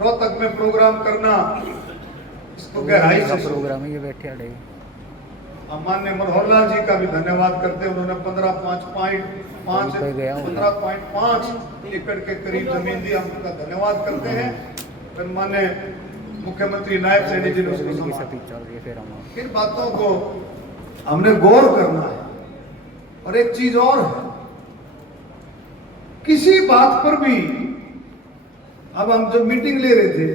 रोहतक में प्रोग्राम करना, इसको गहराई से प्रोग्राम ही बैठे अड़े। माननीय मनोहर लाल जी का भी धन्यवाद करते हैं, उन्होंने 15.5 एकड़ के करीब जमीन दी, हम उनका धन्यवाद करते हैं। फिर माननीय मुख्यमंत्री नायब सैनी जी ने उसको संभाला। इन बातों को हमने गौर करना है। और एक चीज और है, किसी बात पर भी, अब हम जब मीटिंग ले रहे थे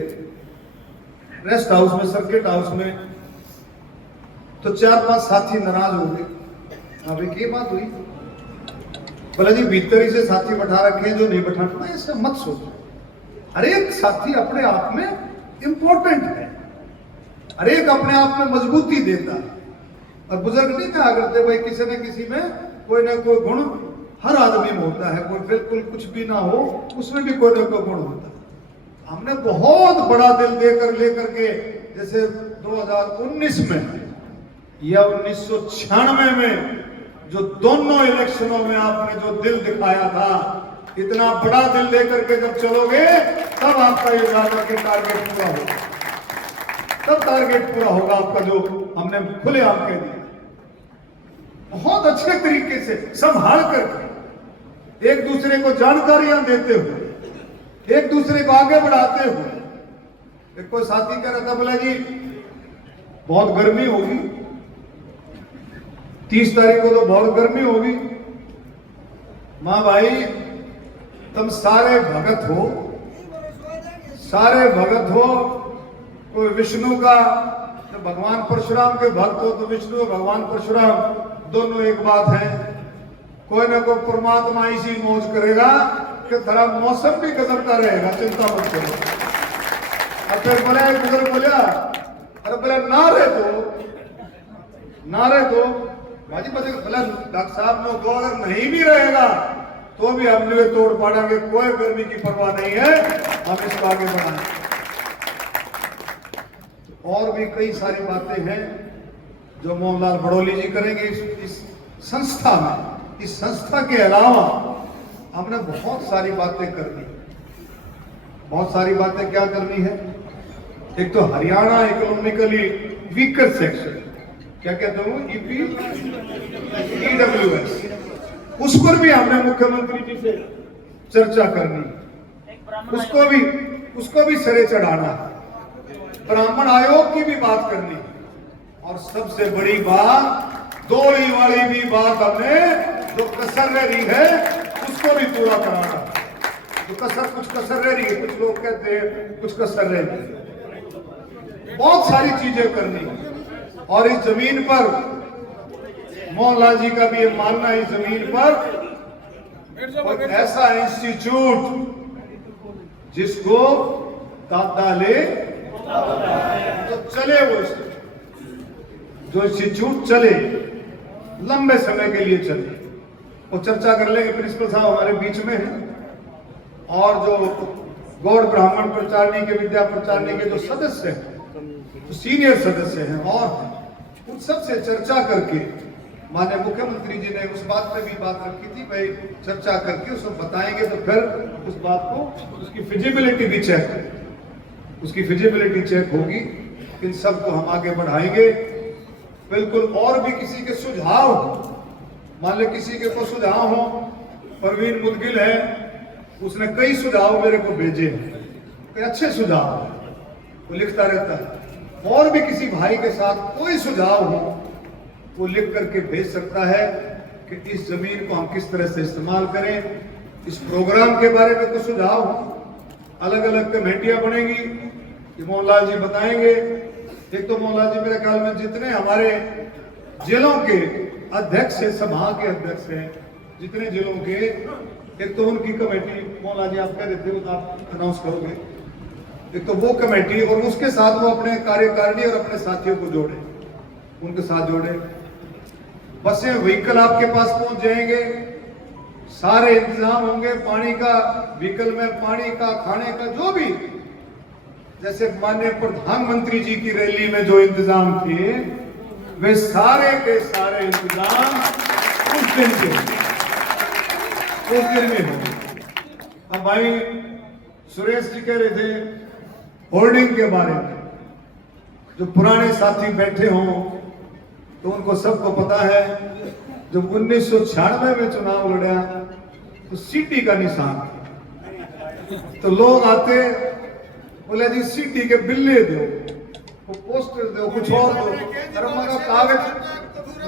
रेस्ट हाउस में, सर्किट हाउस में, तो 4-5 साथी नाराज हो गए। अभी की बात हुई, बोला जी भीतर ही से साथी बैठा रखे हैं जो नहीं बैठाना, ऐसा मत सोचो। हर एक साथी अपने आप में इंपॉर्टेंट है, हर एक अपने आप में मजबूती देता है। और बुजुर्ग नहीं कहा करते भाई किसी न किसी में कोई ना कोई गुण हर आदमी में होता है, कोई बिल्कुल कुछ भी ना हो उसमें भी कोई ना कोई गुण होता है। हमने बहुत बड़ा दिल देकर लेकर के, जैसे 2019 में या 1996 में जो दोनों इलेक्शनों में आपने जो दिल दिखाया था, इतना बड़ा दिल लेकर के जब चलोगे तब आपका ये ज्यादा के टारगेट पूरा होगा, तब टारगेट पूरा होगा आपका जो हमने खुले आम कह दिया। बहुत अच्छे तरीके से संभाल करके, एक दूसरे को जानकारियां देते हुए, एक दूसरे को आगे बढ़ाते हुए। एक कोई साथी कह रहा था, बोला जी बहुत गर्मी होगी, 30 तारीख को तो बहुत गर्मी होगी। मां भाई तुम सारे भगत हो, सारे भगत हो, कोई विष्णु का, तो भगवान परशुराम के भक्त हो तो विष्णु और भगवान परशुराम दोनों एक बात है। कोई ना कोई परमात्मा इसी मौज करेगा कि थोड़ा मौसम भी गजब का रहेगा, चिंता मत करो। अब फिर बोला एक बुजुर्ग बोला, अरे बोला नारे दो भाजी बजे, बोला डॉक्टर साहब नो दो, अगर नहीं भी रहेगा तो भी हम लिए तोड़ पाड़ेंगे, कोई गर्मी की परवाह नहीं है, हम इसको आगे बढ़ाएंगे। और भी कई सारी बातें हैं जो मोहनलाल बड़ौली जी करेंगे इस संस्था में। इस संस्था के अलावा हमने बहुत सारी बातें करनी, बहुत सारी बातें क्या करनी है। एक तो हरियाणा इकोनॉमिकली वीकर सेक्शन, क्या कहते हो, EWS, उस पर भी हमने मुख्यमंत्री जी से चर्चा करनी, उसको भी सिरे चढ़ाना, ब्राह्मण आयोग की भी बात करनी, और सबसे बड़ी बात दोली वाली भी बात हमने जो कसर रह रही है उसको भी पूरा कराना। जो कुछ कसर रह रही है, कुछ लोग कहते हैं कुछ कसर रह रही है, बहुत सारी चीजें करनी। और इस जमीन पर मोहनलाल जी का भी ये मानना है, इस जमीन पर ऐसा इंस्टीट्यूट जिसको दादा ले तो चले, जो इंस्टीट्यूट चले लंबे समय के लिए चले, वो चर्चा कर लेंगे। प्रिंसिपल साहब हमारे बीच में हैं, और जो गौड़ ब्राह्मण प्रचारणी के, विद्या प्रचारणी के जो सदस्य हैं, जो सीनियर सदस्य हैं, और उन सबसे चर्चा करके माननीय मुख्यमंत्री जी ने उस बात पे भी बात रखी थी, भाई चर्चा करके उसको बताएंगे तो फिर उस बात को, उसकी फिजिबिलिटी भी उसकी फिजिबिलिटी चेक होगी। इन सबको हम आगे बढ़ाएंगे बिल्कुल। और भी किसी के सुझाव हो, मान लो किसी के को सुझाव हो, परवीन मुदगिल है, उसने कई सुझाव मेरे को भेजे हैं, कई अच्छे सुझाव, वो लिखता रहता है। और भी किसी भाई के साथ कोई सुझाव हो वो लिख करके भेज सकता है कि इस जमीन को हम किस तरह से इस्तेमाल करें। इस प्रोग्राम के बारे में कुछ सुझाव हो, अलग अलग कमेटियां बनेंगी, ये मोहनलाल जी बताएंगे। एक तो मोहनलाल जी मेरे ख्याल में जितने हमारे जिलों के अध्यक्ष है, सभा के अध्यक्ष हैं, जितने जिलों के, एक तो उनकी कमेटी मोहनलाल जी आप कह देते हो, आप अनाउंस करोगे, एक तो वो कमेटी, और उसके साथ वो अपने कार्यकारिणी और अपने साथियों को जोड़े, उनके साथ जोड़े। बसें, व्हीकल आपके पास पहुंच जाएंगे, सारे इंतजाम होंगे पानी का, व्हीकल में पानी का, खाने का, जो भी, जैसे माननीय प्रधानमंत्री जी की रैली में जो इंतजाम थे, वे सारे के सारे इंतजाम उस दिन में होंगे। अब भाई सुरेश जी कह रहे थे होर्डिंग के बारे में जो पुराने साथी बैठे हों तो उनको सबको पता है, जब 1996 में चुनाव लड़ा तो सीटी का निशान था। तो लोग आते बोले जी सीटी के बिल्ले दो, वो पोस्टर दो, कुछ और दो। अरे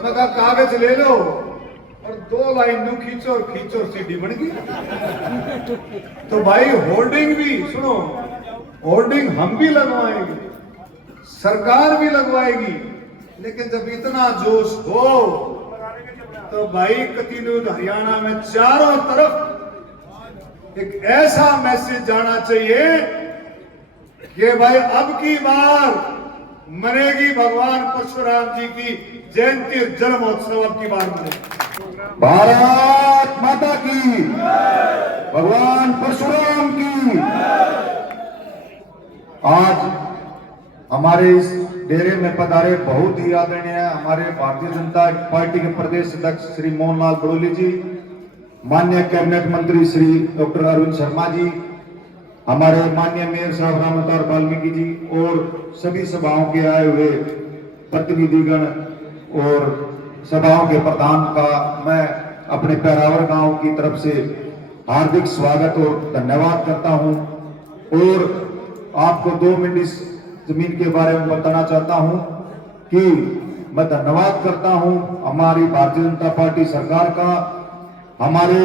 मगा कागज ले लो और 2 लाइन यूं खींचो और सीटी बन गई। तो भाई होर्डिंग भी सुनो, होर्डिंग हम भी लगवाएंगे, सरकार भी लगवाएगी, लेकिन जब इतना जोश हो तो भाई कंटिन्यूड हरियाणा में चारों तरफ एक ऐसा मैसेज जाना चाहिए कि भाई अब की बार मनेगी भगवान परशुराम जी की जयंती, जन्मोत्सव अब की बार मनेगी। भारत माता की, भगवान परशुराम की। आज हमारे इस डेरे में पधारे बहुत ही आदरणीय हमारे भारतीय जनता पार्टी के प्रदेश अध्यक्ष श्री मोहनलाल बड़ोली जी, माननीय कैबिनेट मंत्री श्री डॉक्टर अरविंद शर्मा जी, हमारे माननीय मेयर साहब राम अवतार वाल्मीकि जी और सभी सभाओं के आए हुए प्रतिनिधिगण और सभाओं के प्रधान का मैं अपने पैरावर गांव की तरफ से हार्दिक स्वागत और धन्यवाद करता हूं। और आपको 2 मिनट इस जमीन के बारे में बताना चाहता हूं कि मैं धन्यवाद करता हूं हमारी भारतीय जनता पार्टी सरकार का, हमारे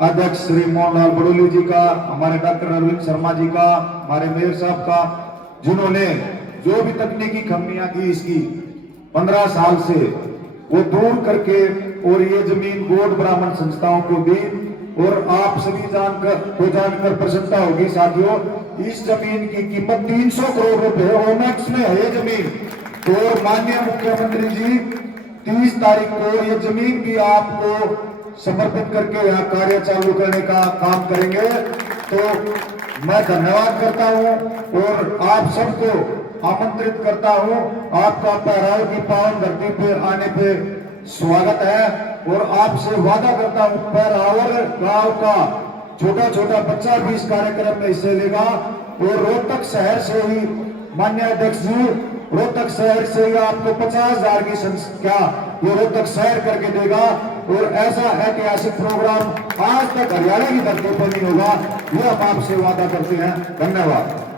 अध्यक्ष श्री मोहनलाल बड़ोली जी का, हमारे डॉक्टर अरविंद शर्मा जी का, हमारे मेयर साहब का, जिन्होंने जो भी तकनीकी खामियां थी इसकी 15 साल से वो दूर करके और ये जमीन गौड़ ब्राह्मण संस्थाओं को दी। और आप सभी जानकर प्रसन्नता होगी साथियों, इस जमीन की कीमत 300 करोड़ रुपए ओमैक्स में है ये जमीन। तो माननीय मुख्यमंत्री जी 30 तारीख को ये जमीन भी आपको समर्पित करके यहाँ कार्य चालू करने का काम करेंगे। तो मैं धन्यवाद करता हूँ और आप सबको आमंत्रित करता हूँ, आपका पैराव की पावन धरती पर आने पे स्वागत है। और आपसे वादा करता हूँ पैरावर गांव का छोटा छोटा बच्चा भी इस कार्यक्रम में हिस्से लेगा। और रोहतक शहर से ही माननीय अध्यक्ष जी, रोहतक शहर से ही आपको 50,000 की संख्या ये रोहतक शहर करके देगा। और ऐसा ऐतिहासिक प्रोग्राम आज तक हरियाणा की धरती पर नहीं होगा, ये हम आपसे वादा करते हैं। धन्यवाद।